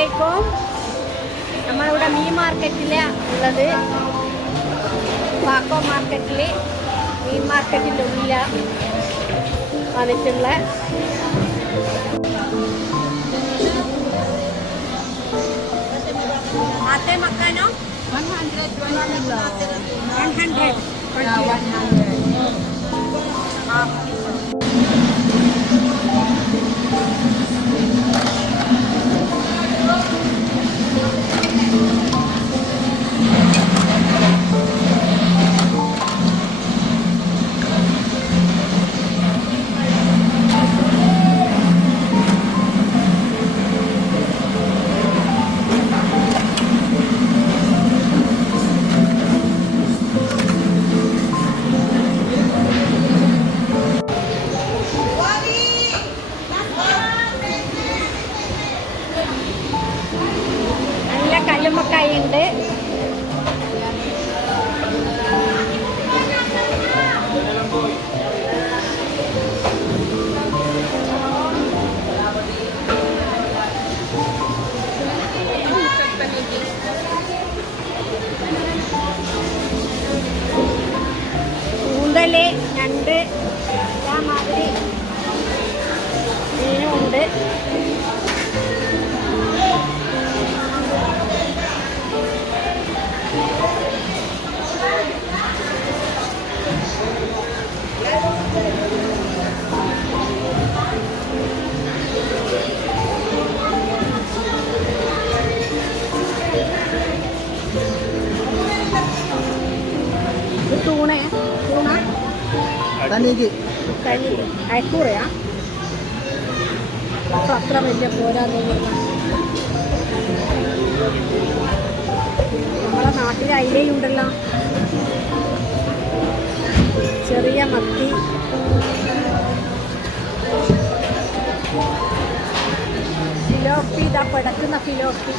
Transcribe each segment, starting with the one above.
അസ്സലാമലൈക്കും. നമ്മളിവിടെ മീൻ മാർക്കറ്റില് ഉള്ളത് വാക്കോ മാർക്കറ്റിൽ മീൻ മാർക്കറ്റിൻ്റെ ഉള്ളിലാണ് വന്നിട്ടുള്ള ആത്തെ മക്കാനോ 100 കല്ലുമ്മക്കായ ഉണ്ട്. കൂന്തല് ഞണ്ട് മാതിരി മീനും ഉണ്ട്. അയക്കൂറയാ അത്ര വലിയ പോരാന്ന് നമ്മളെ നാട്ടിൽ അയിലയുണ്ടല്ലോ, ചെറിയ മത്തി, ഫിലോപ്പി, ഇതാ പിടക്കുന്ന ഫിലോപ്പി.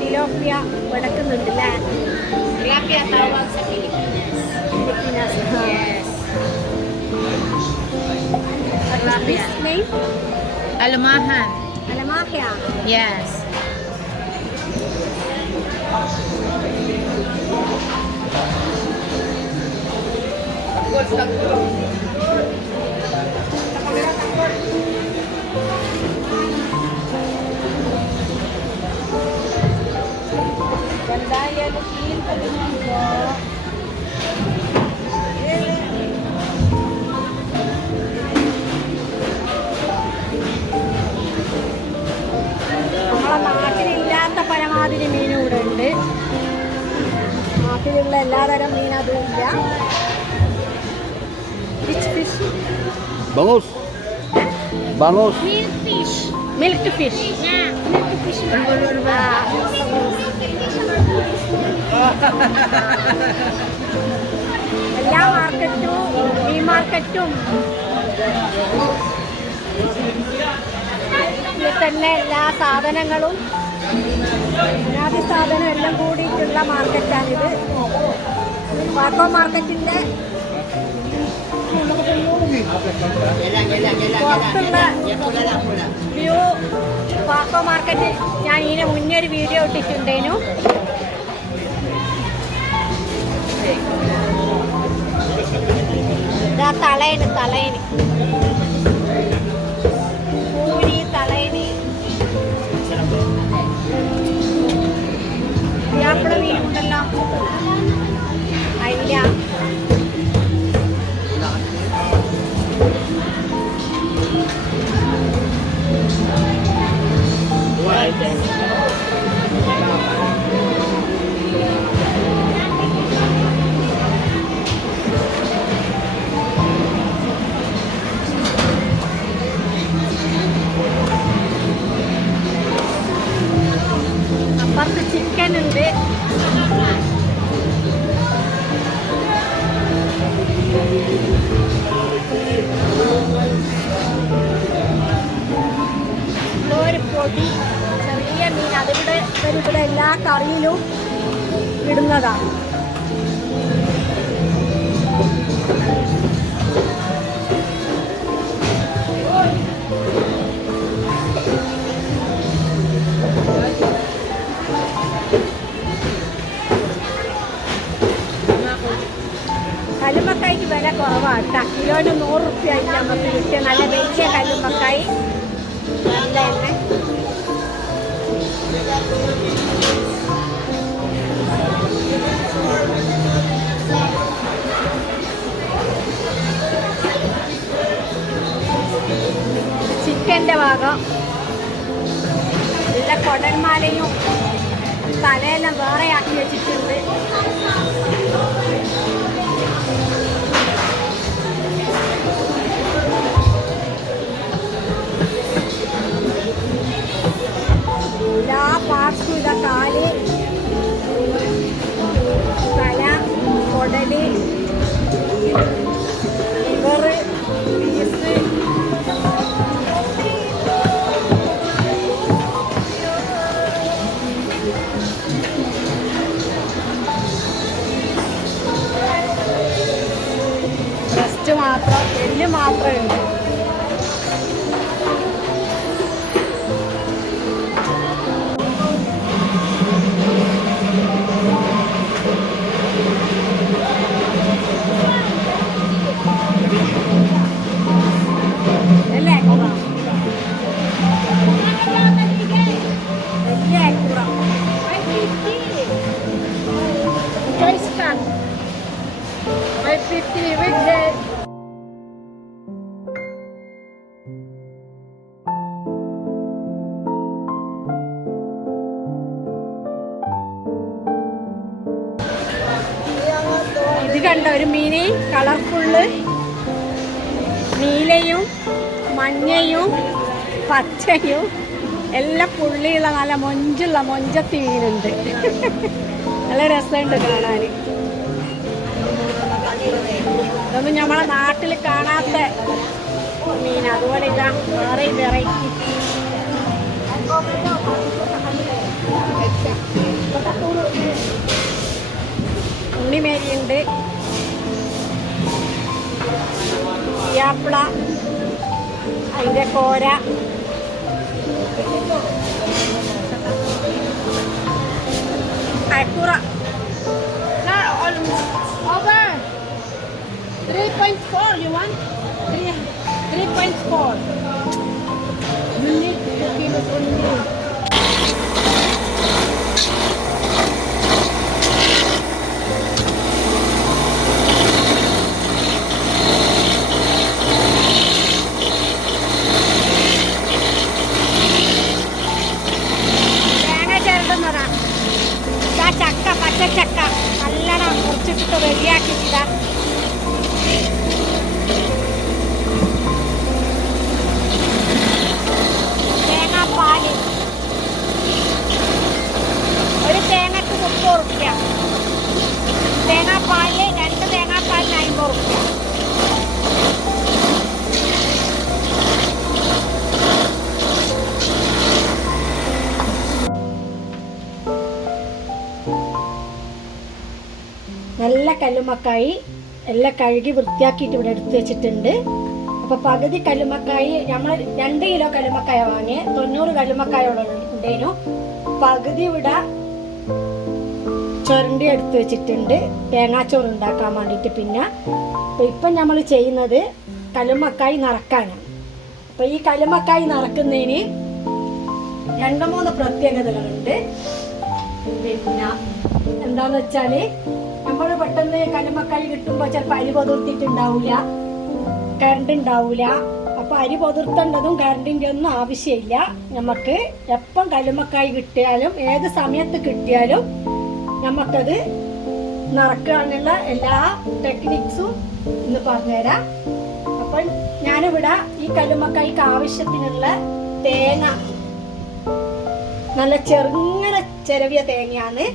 ഫിലോപ്പിയ പിടക്കുന്നുണ്ടല്ലേ. This name? Alamahan. Alamahya. Yes. നമ്മളെ നാട്ടിലില്ലാത്ത പരമാതിരി മീനും ഇവിടെ ഉണ്ട്. നാട്ടിലുള്ള എല്ലാതരം മീൻ അതും ഇല്ല. Bangus. Bangus. Milk fish. എല്ലാ മാർക്കറ്റും മീൻ മാർക്കറ്റും തന്നെ എല്ലാ സാധനങ്ങളും അനാദി സാധനം എല്ലാം കൂടിയിട്ടുള്ള മാർക്കറ്റാണിത്. വാക്കോ മാർക്കറ്റിൻ്റെ പുറത്തുള്ള വ്യൂ. വാക്കോ മാർക്കറ്റ് ഞാൻ ഇതിന് മുന്നേ ഒരു വീഡിയോ ഇട്ടിട്ടുണ്ടേനു. ഇതാ തളയന് പൂരി, തളയന്, യാപ്പിള മീനുണ്ടല്ലോ, അയില, അപ്പുറത്ത് ചിക്കൻ ഉണ്ട്. ഒരു പൊടി ചെറിയ മീൻ അതിവിടെ എല്ലാ കറിയിലും ഇടുന്നതാണ്. കല്ലുമ്മക്കായി നല്ല എണ്ണ. ചിക്കൻ്റെ ഭാഗം നല്ല കൊടന്മാലയും തലയെല്ലാം വേറെ ആക്കി വെച്ചിട്ടുണ്ട്. എല്ലാ പാർട്സും ഇതാ, കാല്, തല, കൊടല്, ലിവർ, പീസ്, ബ്രസ്റ്റ് മാത്രം, എല്ല് മാത്രമേ ഉള്ളൂ. ഇത് കണ്ട ഒരു മീന് കളർഫുള്ള് നീലയും മഞ്ഞയും പച്ചയും എല്ലാം പുള്ളിയുള്ള നല്ല മൊഞ്ചത്തി മീനുണ്ട്. നല്ല രസമുണ്ട് കാണാൻ. ഇതൊന്നും നമ്മളെ നാട്ടിൽ കാണാത്ത മീൻ. അതുപോലെ ഇതാ വേറെ വെറൈറ്റി ഉണ്ണിമേരിയുണ്ട്, പിയാപ്പിള, അതിൻ്റെ കോര, അക്കുറ. Over 3.4 you want? 3.4. You need 2 kilos only. ചക്ക, പച്ചച്ചക്ക നല്ലോണം മുറിച്ചിട്ട് റെഡിയാക്കിയിട്ടാ. തേങ്ങാപ്പാല് ഒരു തേങ്ങക്ക് 30 റുപ്യ, തേങ്ങാപ്പാലിന് 2 തേങ്ങാപ്പാലിന് 50 റുപ്യ. നല്ല കല്ലുമ്മക്കായി എല്ലാം കഴുകി വൃത്തിയാക്കിയിട്ട് ഇവിടെ എടുത്ത് വെച്ചിട്ടുണ്ട്. അപ്പോൾ പകുതി കല്ലുമ്മക്കായി നമ്മൾ 2 കിലോ കല്ലുമ്മക്കായ വാങ്ങി 90 കല്ലുമ്മക്കായോളം ഉണ്ടേനു. പകുതി ഇവിടെ ചുരണ്ടി എടുത്ത് വെച്ചിട്ടുണ്ട് തേങ്ങാച്ചോറ് ഉണ്ടാക്കാൻ വേണ്ടിയിട്ട്. പിന്നെ ഇപ്പം നമ്മൾ ചെയ്യുന്നത് കല്ലുമ്മക്കായി നിറക്കാനാണ്. അപ്പോൾ ഈ കല്ലുമ്മക്കായി നിറക്കുന്നതിന് 2-3 പ്രത്യേകതകളുണ്ട്. പിന്നെ എന്താന്ന് വെച്ചാൽ നമ്മൾ പെട്ടെന്ന് കല്ലുമ്മക്കായി കിട്ടുമ്പോൾ ചിലപ്പോൾ അരി പൊതിർത്തിട്ടുണ്ടാവില്ല, കറണ്ട് ഉണ്ടാവില്ല. അപ്പോൾ അരി പൊതിർത്തേണ്ടതും കറണ്ടിൻ്റെ ഒന്നും ആവശ്യമില്ല. നമുക്ക് എപ്പം കല്ലുമ്മക്കായി കിട്ടിയാലും ഏത് സമയത്ത് കിട്ടിയാലും നമുക്കത് നിറക്കാനുള്ള എല്ലാ ടെക്നിക്സും ഇന്ന് പറഞ്ഞുതരാം. അപ്പം ഞാനിവിടെ ഈ കല്ലുമ്മക്കായ്ക്ക് ആവശ്യത്തിനുള്ള തേങ്ങ നല്ല ചെറുങ്ങനെ ചെരവിയ തേങ്ങയാണ്.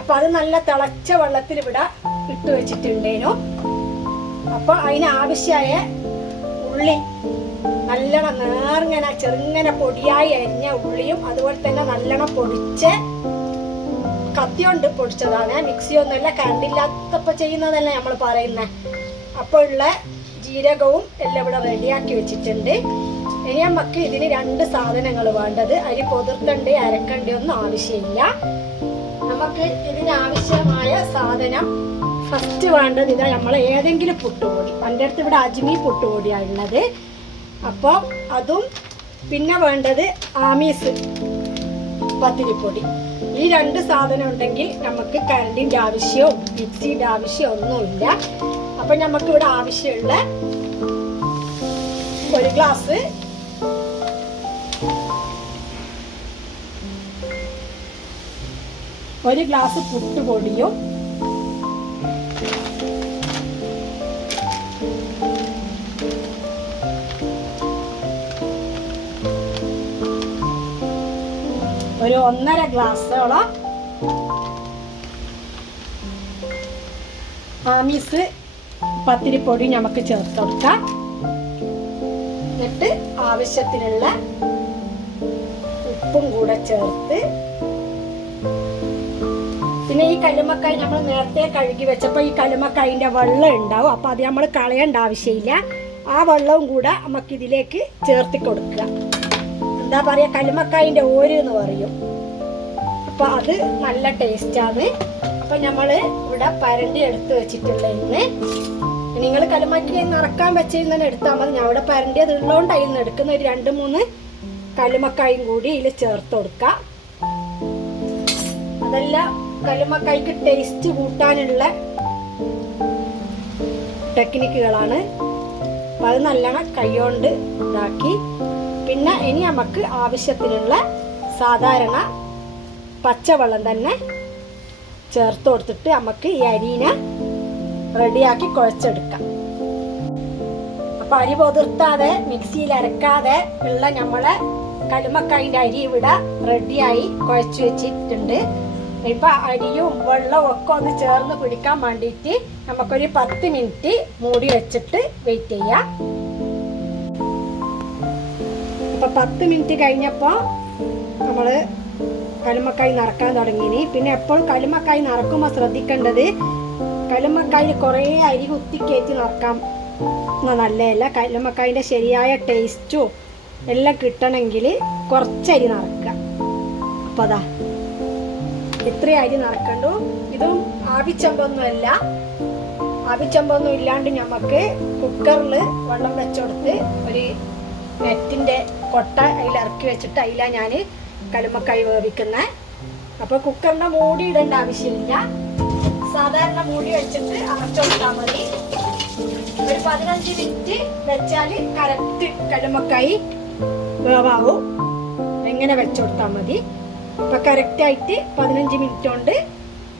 അപ്പൊ അത് നല്ല തിളച്ച വെള്ളത്തിൽ ഇവിടെ ഇട്ട് വെച്ചിട്ടുണ്ടേനു. അപ്പൊ അതിനാവശ്യമായ ഉള്ളി നല്ലോണം നേർങ്ങനെ ചെറുങ്ങനെ പൊടിയായി അരിഞ്ഞ ഉള്ളിയും അതുപോലെ തന്നെ നല്ലോണം പൊടിച്ച് കത്തി കൊണ്ട് പൊടിച്ചതാണ്, മിക്സിയൊന്നുമല്ല, കറണ്ടില്ലാത്തപ്പോൾ ചെയ്യുന്നതല്ല നമ്മൾ പറയുന്നത്. അപ്പോൾ ഉള്ള ജീരകവും എല്ലാം ഇവിടെ റെഡിയാക്കി വെച്ചിട്ടുണ്ട്. ഇനി നമുക്ക് ഇതിന് 2 സാധനങ്ങൾ വേണ്ടത്. അരി പൊതിർത്തണ്ടി അരക്കണ്ടി ഒന്നും ആവശ്യമില്ല. നമുക്ക് ഇതിനാവശ്യമായ സാധനം ഫസ്റ്റ് വേണ്ടത് ഇതാ, നമ്മൾ ഏതെങ്കിലും പുട്ടുപൊടി. എൻ്റെ അടുത്ത് ഇവിടെ അജ്മി പുട്ടുപൊടിയാണ് ഉള്ളത്. അപ്പോൾ അതും പിന്നെ വേണ്ടത് ആമീസ് പത്തിരിപ്പൊടി. ഈ 2 സാധനം ഉണ്ടെങ്കിൽ നമുക്ക് കരണ്ടിൻ്റെ ആവശ്യമോ മിക്സിയുടെ ആവശ്യമോ ഒന്നുമില്ല. അപ്പം നമുക്കിവിടെ ആവശ്യമുള്ള 1 ഗ്ലാസ് പുട്ടുപൊടിയും 1.5 ഗ്ലാസ്സോളം ആമീസ് പത്തിരിപ്പൊടി നമുക്ക് ചേർത്ത് കൊടുക്കാം. എന്നിട്ട് ആവശ്യത്തിനുള്ള ഉപ്പും കൂടെ ചേർത്ത്, പിന്നെ ഈ കല്ലുമ്മക്കായ് നമ്മൾ നേരത്തെ കഴുകി വെച്ചപ്പോൾ ഈ കല്ലുമ്മക്കായിൻ്റെ വെള്ളം ഉണ്ടാവും. അപ്പോൾ അത് നമ്മൾ കളയേണ്ട ആവശ്യമില്ല. ആ വെള്ളവും കൂടെ നമുക്കിതിലേക്ക് ചേർത്തി കൊടുക്കുക. എന്താ പറയുക, കല്ലുമ്മക്കായിൻ്റെ ഓര് എന്ന് പറയും. അപ്പോൾ അത് നല്ല ടേസ്റ്റാണ്. അപ്പം നമ്മൾ ഇവിടെ പരണ്ടി എടുത്ത് വെച്ചിട്ടുള്ളതിന് നിങ്ങൾ കല്ലുമ്മക്കായി നിറക്കാൻ വെച്ചതിൽ നിന്ന് എടുത്താൽ മതി. ഞാൻ ഇവിടെ പരണ്ടി അത് ഉള്ളതുകൊണ്ട് അതിൽ നിന്ന് എടുക്കുന്ന ഒരു 2-3 കല്ലുമ്മക്കായും കൂടി ഇതിൽ ചേർത്ത് കൊടുക്കുക. അതെല്ലാം കല്ലുമ്മക്കായ്ക്ക് ടേസ്റ്റ് കൂട്ടാനുള്ള ടെക്നിക്കുകളാണ്. അപ്പം അത് നല്ലോണം കൈകൊണ്ട് ഇതാക്കി, പിന്നെ ഇനി നമുക്ക് ആവശ്യത്തിനുള്ള സാധാരണ പച്ചവെള്ളം തന്നെ ചേർത്ത് കൊടുത്തിട്ട് നമുക്ക് ഈ അരിനെ റെഡിയാക്കി കുഴച്ചെടുക്കാം. അപ്പം അരി പൊതിർത്താതെ മിക്സിയിൽ അരക്കാതെ ഉള്ള നമ്മളെ കല്ലുമ്മക്കായിൻ്റെ അരി ഇവിടെ റെഡിയായി കുഴച്ച് വെച്ചിട്ടുണ്ട്. ഇപ്പം അരിയും വെള്ളവും ഒക്കെ ഒന്ന് ചേർന്ന് പിടിക്കാൻ വേണ്ടിയിട്ട് നമുക്കൊരു 10 മിനിറ്റ് മൂടി വെച്ചിട്ട് വെയിറ്റ് ചെയ്യാം. ഇപ്പം 10 മിനിറ്റ് കഴിഞ്ഞപ്പോൾ നമ്മൾ കല്ലുമ്മക്കായ് നിറക്കാൻ തുടങ്ങിനി. പിന്നെ എപ്പോഴും കല്ലുമ്മക്കായ് നിറക്കുമ്പോൾ ശ്രദ്ധിക്കേണ്ടത്, കല്ലുമ്മക്കായിൽ കുറേ അരി കുത്തിക്കയറ്റി നിറക്കാൻ നല്ലതല്ല. കല്ലുമ്മക്കായിൻ്റെ ശരിയായ ടേസ്റ്റും എല്ലാം കിട്ടണമെങ്കിൽ കുറച്ചരി നിറക്കുക. അപ്പോൾ അതാ ഇത്ര അരി നിറക്കണ്ടു. ഇതും ആവിച്ചമ്പൊന്നുമല്ല. ആവിച്ചമ്പൊന്നും ഇല്ലാണ്ട് നമുക്ക് കുക്കറിൽ വെള്ളം വെച്ചുകൊടുത്ത് ഒരു നെറ്റിൻ്റെ കൊട്ട അതിൽ ഇറക്കി വെച്ചിട്ട് അതിലാണ് ഞാൻ കല്ലുമ്മക്കായ് വേവിക്കുന്നത്. അപ്പോൾ കുക്കറിൻ്റെ മൂടി ഇടേണ്ട ആവശ്യമില്ല. സാധാരണ മൂടി വെച്ചിട്ട് അടച്ചു കൊടുത്താൽ മതി. ഒരു 15 മിനിറ്റ് വെച്ചാൽ കറക്റ്റ് കല്ലുമ്മക്കായ് വേവാവും. എങ്ങനെ വെച്ചുകൊടുത്താൽ മതി. അപ്പോൾ കറക്റ്റായിട്ട് 15 മിനിറ്റ് കൊണ്ട്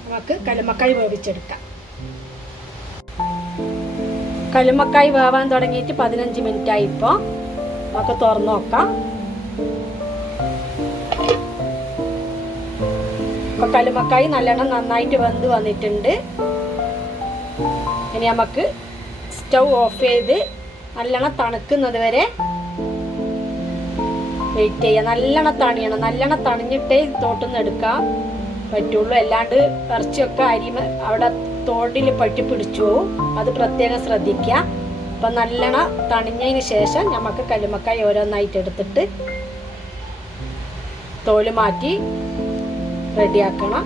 നമുക്ക് കല്ലുമ്മക്കായ് വേവിച്ചെടുക്കാം. കല്ലുമ്മക്കായ് വേവാൻ തുടങ്ങിയിട്ട് 15 മിനിറ്റ് ആയിപ്പോൾ നമുക്ക് തുറന്നു നോക്കാം. അപ്പോൾ കല്ലുമ്മക്കായ് നല്ലോണം നന്നായിട്ട് വെന്ത് വന്നിട്ടുണ്ട്. ഇനി നമുക്ക് സ്റ്റൗ ഓഫ് ചെയ്ത് നല്ലോണം തണുക്കുന്നത് വരെ വെയിറ്റ് ചെയ്യുക. നല്ലോണം തണിയണം. നല്ലോണം തണിഞ്ഞിട്ടേ തോട്ടുനിന്ന് എടുക്കാൻ പറ്റുള്ളൂ. അല്ലാണ്ട് ഇറച്ചിയൊക്കെ അവിടെ തോട്ടിൽ പറ്റി പിടിച്ചു പോവും. അത് പ്രത്യേകം ശ്രദ്ധിക്കുക. അപ്പം നല്ലോണം തണിഞ്ഞതിന് ശേഷം നമുക്ക് കല്ലുമ്മക്കായ് ഓരോന്നായിട്ട് എടുത്തിട്ട് തോല് മാറ്റി റെഡിയാക്കണം.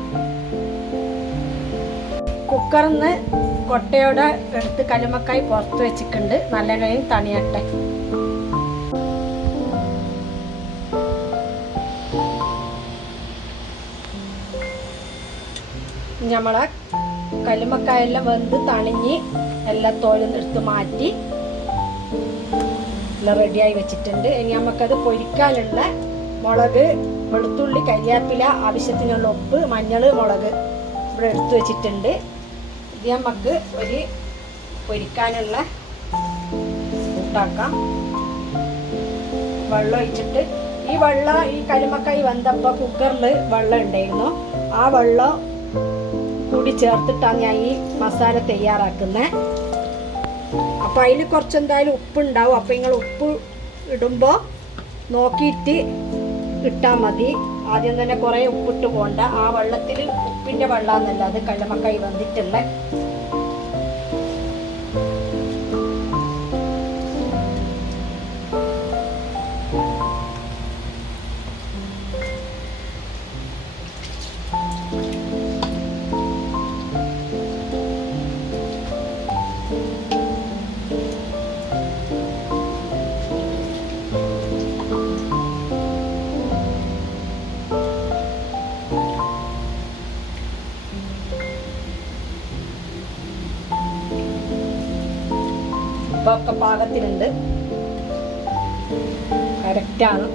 കുക്കറിൽ നിന്ന് കൊട്ടയോടെ എടുത്ത് കല്ലുമ്മക്കായ് പുറത്ത് വെച്ചിട്ടുണ്ട്. നല്ലോണം തണിയട്ടെ. നമ്മളെ കല്ലുമ്മക്കായെല്ലാം വെന്ത് തണിഞ്ഞ് എല്ലാ തോലും എടുത്ത് മാറ്റി എല്ലാം റെഡിയായി വെച്ചിട്ടുണ്ട്. ഇനി നമുക്കത് പൊരിക്കാനുള്ള മുളക്, വെളുത്തുള്ളി, കരിയാപ്പില, ആവശ്യത്തിനുള്ള ഉപ്പ്, മഞ്ഞൾ, മുളക് ഇവിടെ എടുത്തു വെച്ചിട്ടുണ്ട്. ഇത് നമുക്ക് ഒരു പൊരിക്കാനുള്ള കൂട്ടാക്കാം. വെള്ളം ഒഴിച്ചിട്ട് ഈ കല്ലുമ്മക്കായ് വെന്തപ്പോൾ കുക്കറിൽ വെള്ളം ഉണ്ടായിരുന്നു. ആ വെള്ളം കൂടി ചേർത്തിട്ടാണ് ഞാൻ ഈ മസാല തയ്യാറാക്കുന്നത്. അപ്പോൾ അതിൽ കുറച്ച് എന്തായാലും ഉപ്പുണ്ടാവും. അപ്പോൾ നിങ്ങൾ ഉപ്പ് ഇടുമ്പോൾ നോക്കിയിട്ട് ഇട്ടാൽ മതി. ആദ്യം തന്നെ കുറേ ഉപ്പിട്ട് പോകണ്ട. ആ വെള്ളത്തിൽ ഉപ്പിൻ്റെ വെള്ളമെന്നല്ല, അത് കല്ലുമ്മക്കായ് വെന്തിട്ടുള്ള. സംഭവമൊക്കെ പാകത്തിനുണ്ട്, കറക്റ്റാണ്.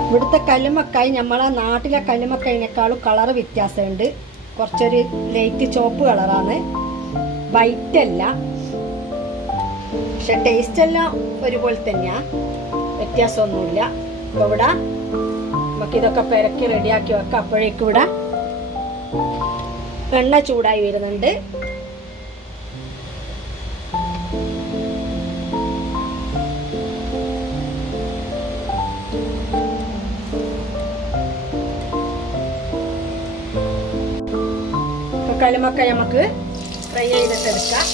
ഇവിടുത്തെ കല്ലുമ്മക്കായി നമ്മളെ നാട്ടിലെ കല്ലുമ്മക്കായിനേക്കാളും കളറ് വ്യത്യാസമുണ്ട്. കുറച്ചൊരു ലൈറ്റ് ചോപ്പ് കളറാണ്, വൈറ്റ് അല്ല. പക്ഷെ ടേസ്റ്റ് എല്ലാം ഒരുപോലെ തന്നെയാണ്, വ്യത്യാസമൊന്നുമില്ല. അപ്പോൾ ഇവിടെ നമുക്കിതൊക്കെ പെരക്കി റെഡിയാക്കി വെക്കാം. അപ്പോഴേക്കും ഇവിടെ എണ്ണ ചൂടായി വരുന്നുണ്ട്. കല്ലുമ്മക്കായ നമുക്ക് ഫ്രൈ ചെയ്തിട്ടെടുക്കാം.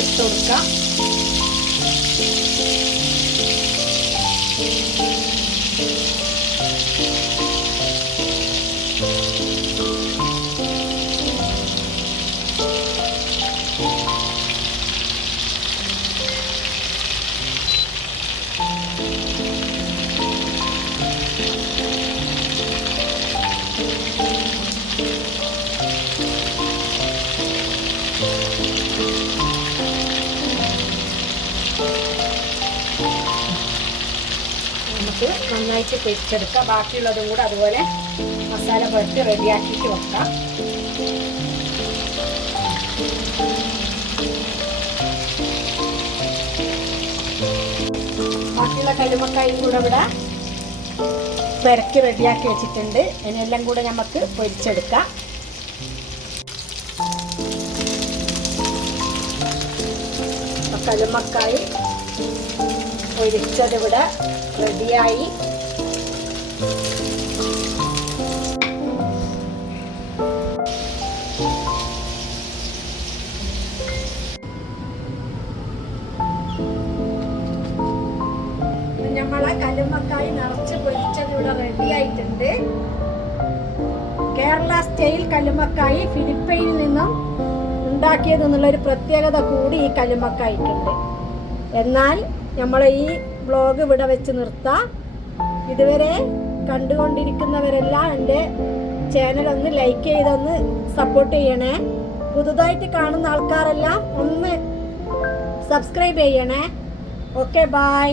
ഇട്ട് കൊടുക്കാം. നമുക്ക് നന്നായിട്ട് പൊരിച്ചെടുക്കാം. ബാക്കിയുള്ളതും കൂടെ അതുപോലെ മസാല പുരട്ടി റെഡിയാക്കിയിട്ട് വെക്കാം. ബാക്കിയുള്ള കല്ലുമ്മക്കായും കൂടെ ഇവിടെ പെരക്കി റെഡിയാക്കി വെച്ചിട്ടുണ്ട്. അതിനെല്ലാം കൂടെ നമുക്ക് പൊരിച്ചെടുക്കാം. കല്ലുമ്മക്കായി പൊരിച്ചത് ഇവിടെ റെഡിയായി. നമ്മളെ കല്ലുമ്മക്കായി നിറച്ച് പൊരിച്ചത് ഇവിടെ റെഡി ആയിട്ടുണ്ട്. കേരള സ്റ്റൈൽ കല്ലുമ്മക്കായി ഫിലിപ്പൈനിൽ നിന്നും ഉണ്ടാക്കിയത് എന്നുള്ളൊരു പ്രത്യേകത കൂടി ഈ കല്ലുമ്മക്കായിട്ടുണ്ട്. എന്നാൽ നമ്മൾ ഈ വ്ളോഗ് ഇവിടെ വെച്ച് നിർത്താം. ഇതുവരെ കണ്ടുകൊണ്ടിരിക്കുന്നവരെല്ലാം എൻ്റെ ചാനൽ ലൈക്ക് ചെയ്തൊന്ന് സപ്പോർട്ട് ചെയ്യണേ. പുതുതായിട്ട് കാണുന്ന ആൾക്കാരെല്ലാം ഒന്ന് സബ്സ്ക്രൈബ് ചെയ്യണേ. Okay, by.